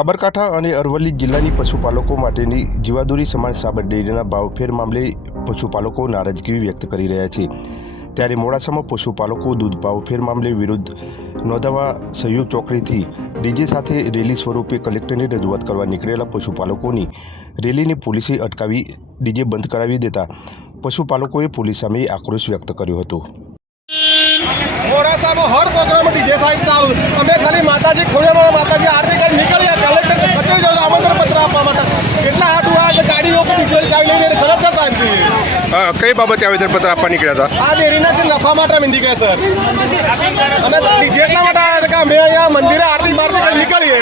સાબરકાંઠા અને અરવલ્લી જિલ્લાની પશુપાલકો માટેની જીવાદોરી સમાન સાબર ડેરીના ભાવફેર મામલે પશુપાલકો નારાજગી વ્યક્ત કરી રહ્યા છે. ત્યારે મોડાસામાં પશુપાલકો દૂધ ભાવફેર મામલે વિરુદ્ધ નોંધાવવા સહયોગ ચોકડીથી ડીજે સાથે રેલી સ્વરૂપે કલેક્ટરને રજૂઆત કરવા નીકળેલા પશુપાલકોની રેલીને પોલીસે અટકાવી ડીજે બંધ કરાવી દેતા પશુપાલકોએ પોલીસ સામે આક્રોશ વ્યક્ત કર્યો હતો. મોડાસામાં હર પ્રોગ્રામ ડીજે સાહેબ અમે ખાલી માતાજી ખોડિયામાં માતાજી, આરતી કરી નીકળ્યા કલેક્ટર કચેરી જવાનું આમંત્રણ પત્ર આપવા માટે કેટલા હાથ આ ગાડીઓ ડીઝલ ચાવી લઈને ખરજ છે સાહેબ હા, કઈ બાબતે આવેદનપત્ર આપવા નીકળ્યા હતા? આ ડેરીના જે નફા માટે ગયા સર અને ડીજે માટે આવ્યા હતા કે અમે અહીંયા મંદિરે આરતી બારતી કરી નીકળીએ.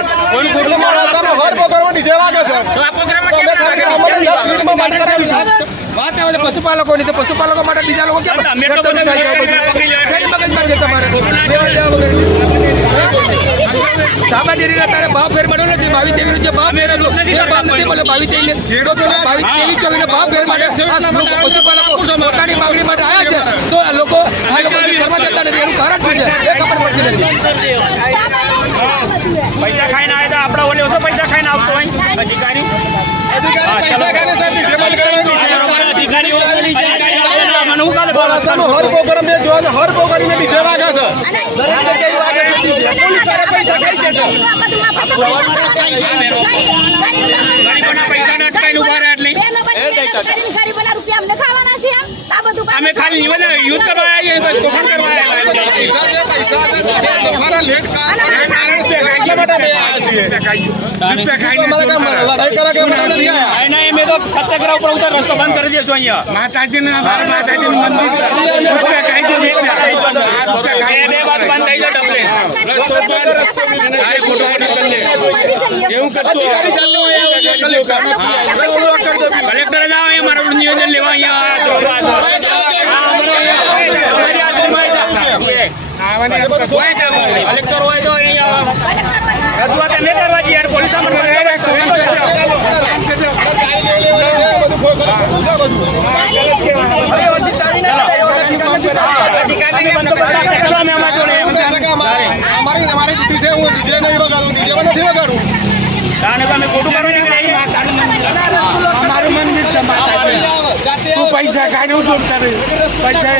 એટલે મોડાસામાં હર પ્રોગ્રામ ડીજે વાગે છે. દસ મિનિટમાં વાત આવે છે પશુપાલકોની તો પશુપાલકો માટે બીજા લોકો કેમ વર્તન થાય છે બધું? શેની મગજમારી છે તમારે લેવા દેવા વગર. રીતે તારે ભાવ ફેર મળ્યો નથી ભાવી તેવીસ જે ભાવ ફેર હતો એ ભાવ નથી મળ્યો બાવીસ તેવીસ તો પેલા બાવીસ તેવીસ ભાવ ફેર માટે આ લોકો પશુપાલકો પોતાની માંગણી માટે આવ્યા છે. તો આ લોકો આ લોકો જે જતા નથી એનું કારણ શું છે? એ ખબર પડતી નથી. પૈસા ખાઈને આવે તો આપણા ઓલે ઓછો પૈસા ખાઈને આવતો હોય. અધિકારી? અધિકારી હર સાહેબ ડીજે બંધ કરવાનું. અધિકારીઓ અધિકારીઓ મને હું કાલે બોલો મોડાસામાં હર પ્રોગ્રામ મેં જોવા હર પ્રોગ્રામ ડીજે વાગે છે ગરીબોના પૈસાને અટકાઈને ઊભા રહ્યા અમે ખાલી યુદ્ધ કરવા આવ્યા છીએ, તોફાન કરવા આવ્યા પૈસા પૈસા લેટ કારણ છે. એટલા માટે અમે આવ્યા છીએ. અમારે કામ લડાઈ કરવા કલેક્ટર જાઓ અહીંયા મારું નિવેદન લેવા અહીંયા અમારી હાજરીમાં કલેક્ટર હોય તો અહીંયા રજૂઆત અમે કરવા જઈએ અને પોલીસ સામે અધિકારીને બંદોબસ્ત રાખો અમે અમારા જોડે એમ. અમારી અમારી ડ્યુટી છે હું ડીજે નહીં વગાડું ડીજે માં નથી વગાડું તાને તમે ખોટું કરો છો કે નહીં? પૈસા કાઢ્યું પૈસા